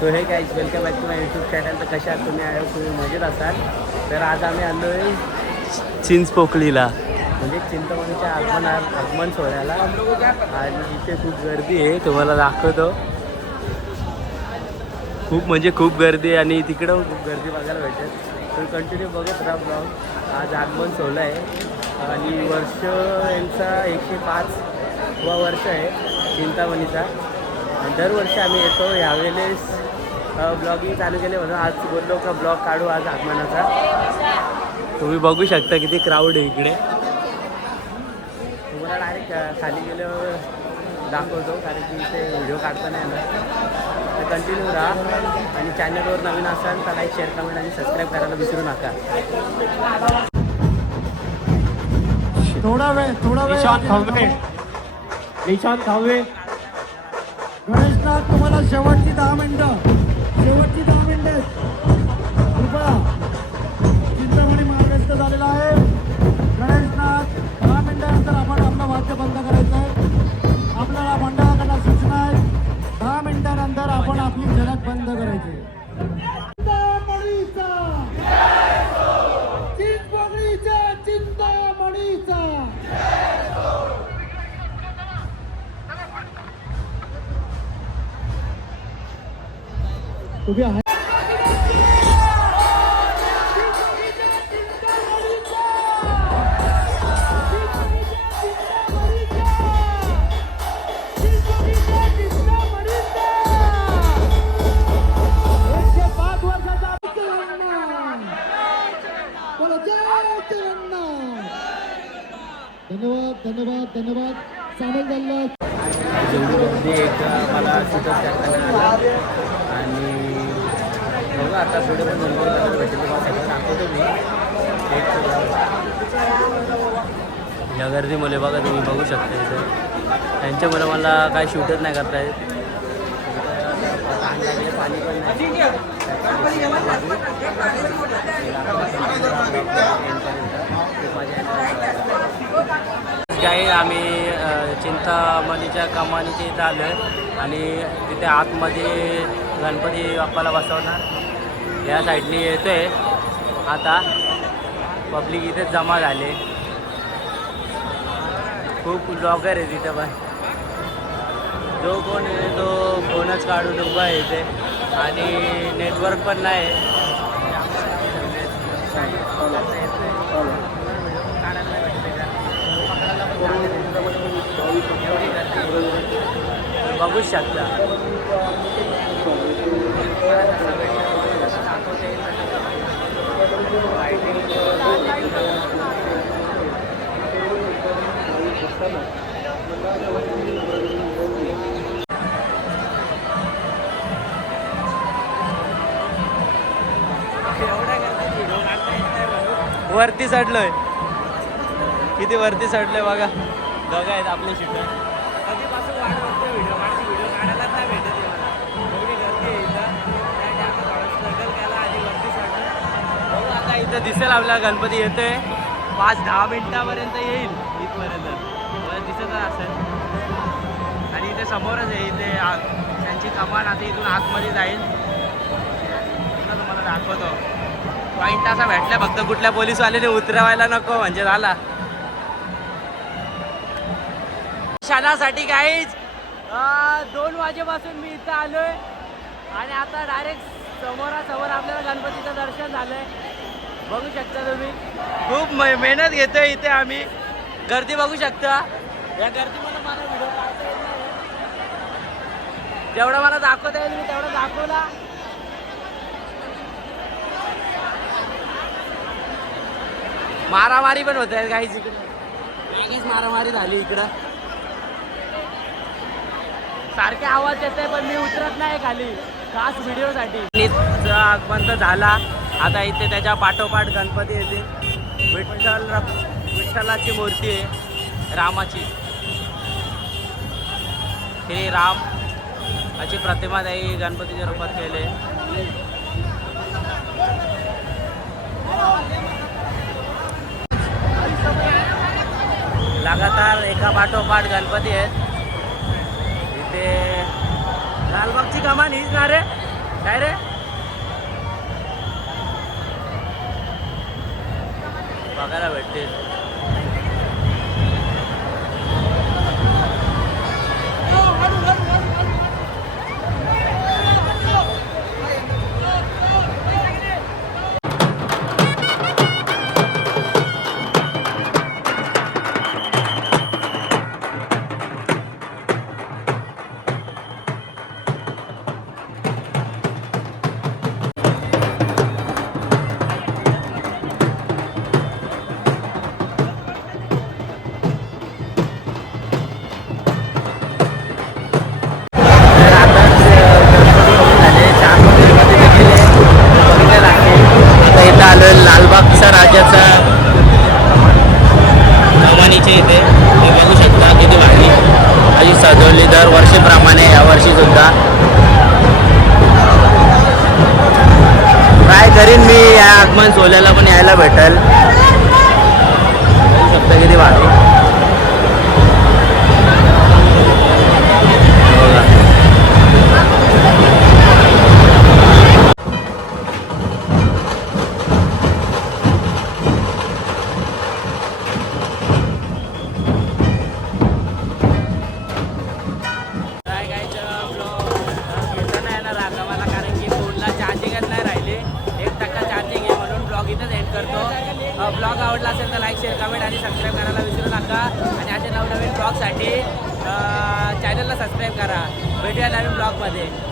तो हे काय welcome back to my YouTube channel तर कशा तुम्ही आहे तुम्ही मजेत असाल? तर आज आम्ही आलो आहे चिंच पोकळीला म्हणजे चिंतामणीच्या आगमन आगमन सोहळ्याला. आणि इथे खूप गर्दी आहे. तुम्हाला दाखवतो. खूप म्हणजे खूप गर्दी आहे आणि तिकडं खूप गर्दी बघायला भेटेल. तर कंटिन्यू बघत राहा ब्लॉग आज आगमन सोहळा आहे. आणि वर्ष यांचा एकशे पाच वा वर्ष आहे चिंतामणीचा. आणि दरवर्षी आम्ही येतो यावेळेस ब्लॉगिंग चालू केले म्हणून आज बोललो का ब्लॉग काढू आज आगमनाचा. तुम्ही बघू शकता किती क्राऊड आहे इकडे. तुम्हाला डायरेक्ट खाली गेल्यावर दाखवतो कारण की इथे व्हिडिओ काढता नाही येणार तर कंटिन्यू राहा. आणि चॅनलवर नवीन असाल तर लाईक शेअर कमेंट आणि सबस्क्राईब करायला विसरू नका. थोडा वेळ थोडा वेळ निशांत गणेशनाथ तुम्हाला शेवटची दहा मिनिटं. आपण आपली झडक बंद करायची. चिंतामणीचा चिंतामणीचा. उभी आहे. धन्यवाद धन्यवाद धन्यवाद. सामील झाला जेवढी गर्दी एक मला शूटच करताना आणि बघा आता पुढे पण नंबर भेटेल सगळं सांगतो मी. एक या बघा तुम्ही बघू शकता इथं. त्यांच्यामुळे मला काय शूटच नाही करता येत. पाणी पण नाही काही आम्ही चिंतामणीच्या कमानीच्या इथं आलो आहे. आणि तिथे आतमध्ये गणपती बाप्पाला बसवणार. या साईडनी येतो आहे आता पब्लिक इथेच जमा झाले. खूप ब्लॉगर आहे तिथं पण. जो कोण आहे तो फोनच काढून उभा आहे इथे. आणि नेटवर्क पण नाही. बघू शकता. वरती चढलोय. किती वरती चढलोय बघा. दोघं आहेत आपले शिफ्ट कधीपासून वाट बघतो व्हिडिओ काढते व्हिडिओ काढायलाच नाही भेटत आहे मला. एवढी गर्दी आहे इथं. आपण स्ट्रगल केला आधी वरती बघू आता इथं दिसेल आपला गणपती येतोय. पाच दहा मिनिटापर्यंत येईल इथपर्यंत. मला दिसत असेल. आणि इथे समोरच आहे इथे आ- त्यांची कमान आता इथून आतमध्ये जाईल. तुम्हाला दाखवतो. पॉईंट असा भेटला फक्त कुठल्या पोलीसवाल्याने उतरवायला नको म्हणजे झाला. क्षणासाठी काहीच दोन वाजेपासून मी इथं आलो आहे आणि आता डायरेक्ट समोरासमोर आपल्याला गणपतीचं दर्शन झालंय. बघू शकता तुम्ही. खूप मे- मेहनत घेतोय इथे आम्ही. गर्दी बघू शकता. या गर्दीमध्ये मला व्हिडिओ काढता येत नाही. जेवढं मला दाखवता येईल मी तेवढं दाखवला. मारामारी पण होत आहे काहीच इकडे. वेगळीच मारामारी झाली इकडं. सारखे आवाज येत पण मी उतरत नाही खाली. खास व्हिडिओसाठी. आगमन तर झाला. आता इथे त्याच्या पाठोपाठ गणपती येते विठ्ठल विठ्ठलाची मूर्ती आहे रामाची. श्री राम अशी प्रतिमा त्याही गणपतीच्या रूपात केले लगातार एका पाठोपाठ गणपती आहेत. इथे कमान हीच ना रे काय रे बघायला भेटते कमानीच्या हे बघू शकता किती भारी अशी सजवली दर वर्षीप्रमाणे यावर्षी सुद्धा. ट्राय करीन मी? या आगमन सोल्याला पण यायला भेटेल. अशा नवनवीन ब्लॉगसाठी